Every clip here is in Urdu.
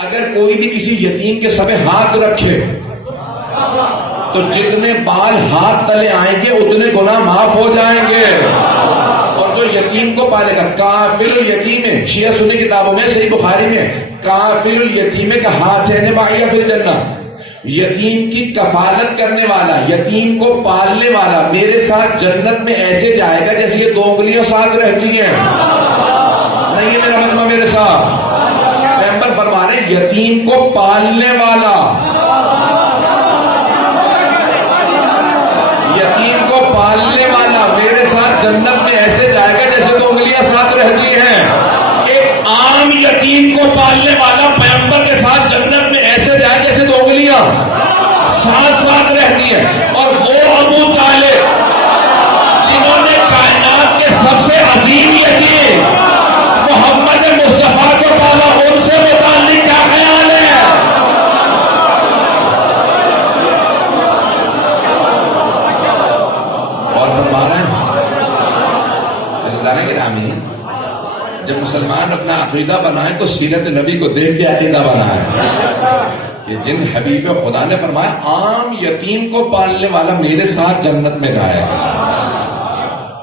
اگر کوئی بھی کسی یتیم کے سبے ہاتھ رکھے تو جتنے بال ہاتھ تلے آئیں گے اتنے گناہ معاف ہو جائیں گے. اور جو یتیم کو پالے گا، کافل الیتیم ہے، شیعہ سنی کتابوں میں، صحیح بخاری میں، کافل الیتیم کا ہاتھین معیہ فی الجنہ، یتیم کی کفالت کرنے والا، یتیم کو پالنے والا میرے ساتھ جنت میں ایسے جائے گا جیسے یہ 2 انگلیاں ساتھ رہتی ہیں. نہیں ہے میرا مطلب میرے ساتھ پیغمبر فرما رہے ہیں یتیم کو پالنے والا، یتیم کو پالنے والا میرے ساتھ جنت میں ایسے جائے گا جیسے 2 انگلیاں ساتھ رہتی ہیں. ایک عام یتیم کو پالنے والا پیغمبر کے ساتھ جنت میں ایسے جائے جیسے 2 انگلیاں ساتھ رہتی ہیں. اور وہ ابو طالب جنہوں نے کائنات کے سب سے عظیم یتیم محمد مصطفیٰ کو پالا، ان سے متعلق کیا خیال ہے؟ اور فرما رہے ہیں گرامی، جب مسلمان اپنا عقیدہ بنائے تو سیرت نبی کو دیکھ کے عقیدہ بنائے کہ جن حبیب خدا نے فرمایا عام یتیم کو پالنے والا میرے ساتھ جنت میں جائے گا،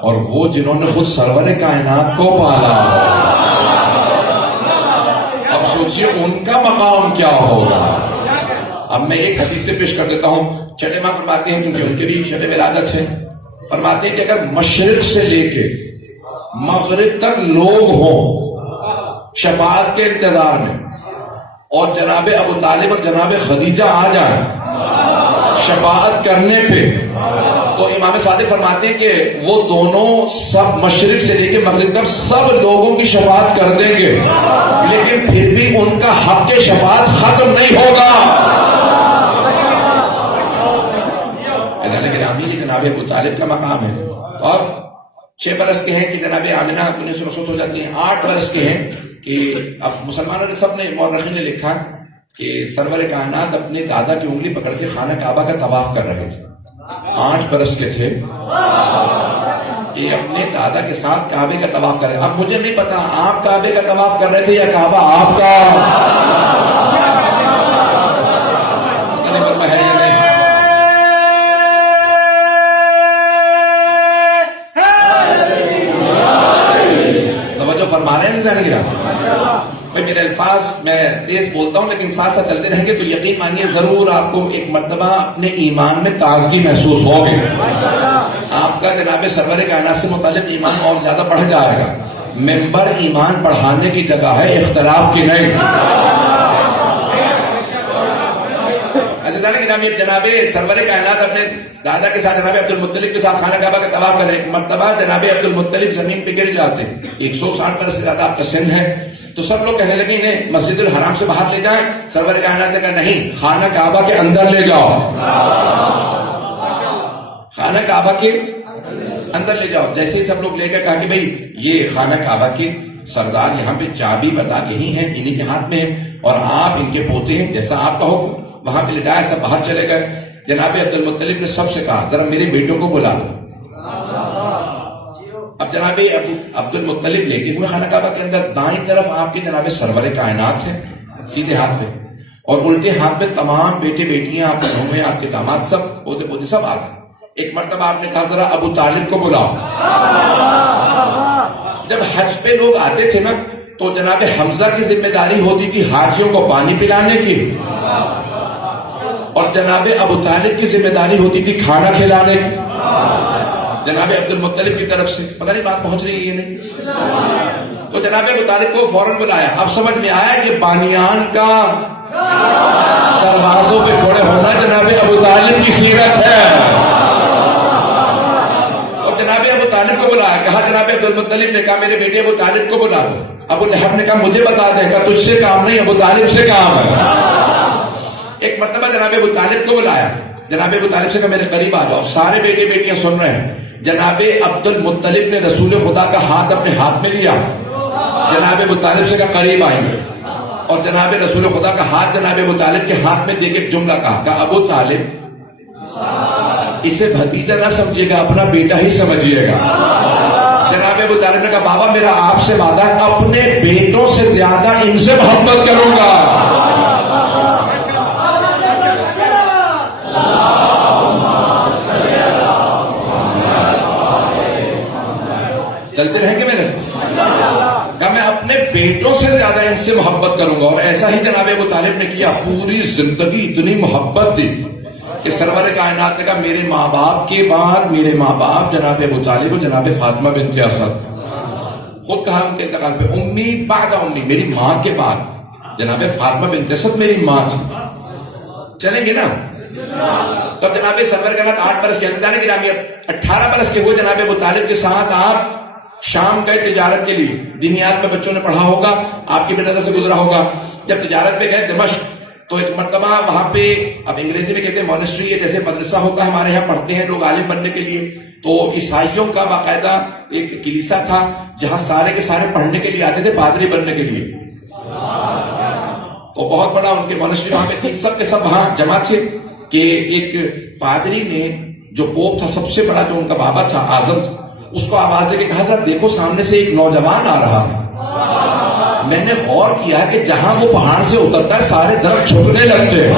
اور وہ جنہوں نے خود سرور کائنات کو پالا، اب سوچئے ان کا مقام کیا ہوگا. اب میں ایک حدیث سے پیش کر دیتا ہوں. چٹے ماں فرماتے ہیں کیونکہ ان کے بھی شب ولادت ہے، فرماتے ہیں کہ اگر مشرق سے لے کے مغرب تک لوگ ہوں شفاعت کے انتظار میں، اور جناب ابو طالب اور جناب خدیجہ آ جائیں شفاعت کرنے پہ، تو امام صادق فرماتے ہیں کہ وہ دونوں سب مشرق سے لے کے مغرب تک سب لوگوں کی شفاعت کر دیں گے، لیکن پھر بھی ان کا حق شفاعت ختم نہیں ہوگا. جناب ابو طالب کا مقام ہے، اور 6 برس کے ہیں کہ جناب آمنہ انہیں سے رخصت ہو جاتی ہیں. 8 برس کے ہیں کہ اب مسلمانوں نے سب نے، مورخین نے لکھا کہ سرور کائنات اپنے دادا کی انگلی پکڑ کے خانہ کعبہ کا طواف کر رہے تھے. 8 برس کے تھے کہ اپنے دادا کے ساتھ کعبے کا طواف کر رہے. اب مجھے نہیں پتا آپ کعبے کا طواف کر رہے تھے یا کعبہ آپ کا. فرما رہے ہیں جانے گرا بھائی، میرے الفاظ میں تیز بولتا ہوں لیکن ساتھ ساتھ چلتے رہیں گے تو یقین مانیے ضرور آپ کو ایک مرتبہ اپنے ایمان میں تازگی محسوس ہوگی. آپ کا جناب سرور کائنات سے متعلق ایمان اور زیادہ بڑھ جائے گا. ممبر ایمان بڑھانے کی جگہ ہے، اختلاف کی نہیں. جناب سرور کائنات اپنے دادا کے ساتھ جناب عبد المطلب کے ساتھ خانہ کعبہ کا طواف کر رہے. ایک مرتبہ جناب عبد المطلب زمین پہ گر جاتے. 160 برس سے زیادہ آپ کا سن ہے، تو سب لوگ کہنے لگے انہیں مسجد الحرام سے باہر لے جائیں. سرور کائنات نے کہا نہیں، خانہ کعبہ کے اندر لے جاؤ، خانہ کعبہ کے اندر لے جاؤ. جیسے ہی سب لوگ لے کر کہا کہ بھئی یہ خانہ کعبہ کے سردار یہاں پہ چابی بتا یہی ہے، انہی کے ہاتھ میں ہے، اور آپ ان کے پوتے ہیں، جیسا آپ کا حکم. وہاں پہ لٹایا، سب باہر چلے گئے. جناب عبد المطلب نے سب سے کہا ذرا میرے بیٹوں کو بلا دو. اب جناب عبد المطلب لیٹے ہوئے خانہ کعبہ کے اندر، دائیں طرف آپ کے جناب سرور کائنات ہے سیدھے ہاتھ پہ، اور الٹے ہاتھ پہ تمام بیٹے بیٹیاں، آپ کے گھروں میں آپ کے داماد سب پوتے پوتے سب آ گئے. ایک مرتبہ آپ نے کہا ذرا ابو طالب کو بلاؤ. جب حج پہ لوگ آتے تھے نا تو جناب حمزہ کی ذمہ داری ہوتی تھی حاجیوں کو پانی پلانے کی، اور جناب ابو طالب کی ذمہ داری ہوتی تھی کھانا کھلانے کی. جناب عبد المطلب کی طرف سے پتہ نہیں بات پہنچ رہی ہے یہ نہیں. تو جناب ابو طالب کو فوراً بلایا. اب سمجھ میں آیا یہ بانیان کا دروازوں پہ کھڑے ہونا جناب ابو طالب کی سیرت ہے. اور جناب ابو طالب کو بلایا. کہا جناب عبد المطلب نے کہا میرے بیٹے ابو طالب کو بلا دو. ابو لہب نے کہا مجھے بتا دے. کہا تجھ سے کام نہیں، ابو طالب سے کام ہے. ایک مرتبہ جناب ابو طالب کو بلایا. جناب ابو طالب سے کہا میرے قریب آ جاؤ. سارے بیٹے بیٹیاں سن رہے ہیں. جناب عبد المطلب نے رسول خدا کا ہاتھ اپنے ہاتھ میں لیا. جناب ابو طالب سے کہا قریب آئیں گے، اور جناب رسول خدا کا ہاتھ جناب ابو طالب کے ہاتھ میں دے کے ایک جملہ کہا ابو طالب اسے بھتیجا نہ سمجھیے گا، اپنا بیٹا ہی سمجھیے گا. جناب ابو طالب نے کہا بابا میرا آپ سے وعدہ ہے اپنے بیٹوں سے زیادہ ان سے محبت کروں گا. سے زیادہ ان سے محبت کروں گا. اور ایسا ہی جناب ابو طالب نے کیا, پوری زندگی اتنی محبت دی کہ سرور کائنات نے کہا میرے ماں باپ کے بعد میرے ماں باپ جناب ابو طالب و جناب فاطمہ بنت اسد. خود کہا ان کے انتقال پہ, امی بعد امی, میری ماں کے بعد جناب فاطمہ بنت اسد میری ماں تھی. چلیں گے نا؟ تو اب جناب سرور کا 8 برس کے اندر گرامی 18 برس کے ہوئے جناب ابو طالب کے ساتھ آپ شام گئے تجارت کے لیے. دینیات میں بچوں نے پڑھا ہوگا, آپ کی بھی نظر سے گزرا ہوگا. جب تجارت پہ گئے دمشق تو ایک مرتبہ وہاں پہ, اب انگریزی میں کہتے ہیں مونسٹری ہے, جیسے مدرسہ ہوتا ہے ہمارے یہاں پڑھتے ہیں لوگ عالم بننے کے لیے, تو عیسائیوں کا باقاعدہ ایک کلیسا تھا جہاں سارے کے سارے پڑھنے کے لیے آتے تھے پادری بننے کے لیے. تو بہت بڑا ان کے مونسٹری وہاں پہ تھی, سب کے سب وہاں جمع تھے کہ ایک پادری نے, جو پوپ تھا سب سے بڑا, جو ان کا بابا تھا اعظم, اس کو آواز دے کے کہا تھا دیکھو سامنے سے ایک نوجوان آ رہا ہے. میں نے غور کیا کہ جہاں وہ پہاڑ سے اترتا ہے سارے درخت جھکنے لگتے ہیں.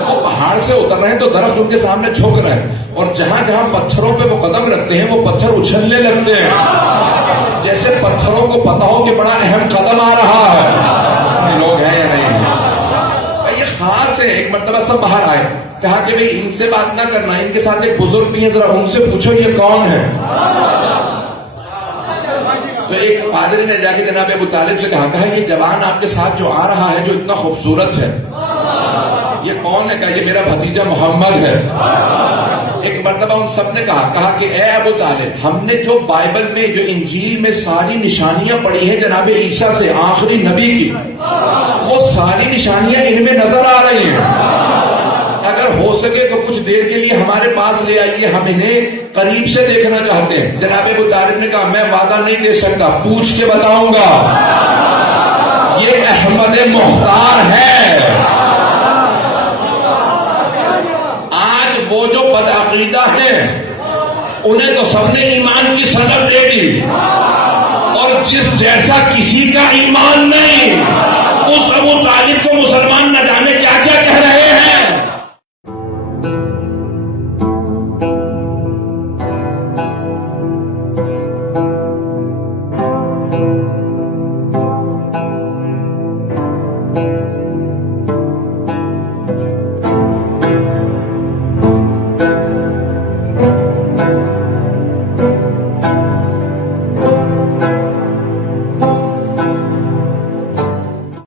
وہ پہاڑ سے اتر رہے ہیں تو درخت ان کے سامنے جھک رہے ہیں, اور جہاں جہاں پتھروں پہ وہ قدم رکھتے ہیں وہ پتھر اچھلنے لگتے ہیں, جیسے پتھروں کو پتا ہو کہ بڑا اہم قدم آ رہا ہے. لوگ ہیں یا نہیں ہیں؟ یہ خاص ہے. ایک مرتبہ سب باہر آئے, کہا کہ بھئی ان سے بات نہ کرنا, ان کے ساتھ ایک بزرگ بھی ہیں, ذرا ان سے پوچھو یہ کون ہے. تو ایک پادری نے جا کے جناب ابو طالب سے کہا یہ جوان آپ کے ساتھ جو آ رہا ہے جو اتنا خوبصورت ہے یہ کون ہے؟ کہا یہ میرا بھتیجا محمد ہے. ایک مرتبہ ان سب نے کہا کہ اے ابو طالب, ہم نے جو بائبل میں جو انجیل میں ساری نشانیاں پڑھی ہیں جناب عیسیٰ سے آخری نبی کی, وہ ساری نشانیاں ان میں نظر آ رہی ہیں. اگر ہو سکے تو کچھ دیر کے لیے ہمارے پاس لے آئیے, ہم انہیں قریب سے دیکھنا چاہتے ہیں. جناب ابو طالب نے کہا میں وعدہ نہیں دے سکتا, پوچھ کے بتاؤں گا. یہ احمد مختار ہے. آج وہ جو بدعقیدہ ہیں انہیں تو سب نے ایمان کی سند دے دی, اور جس جیسا کسی کا ایمان نہیں اس ابو طالب کو مسلمان نہ جانے کیا کیا کہہ رہے ہیں.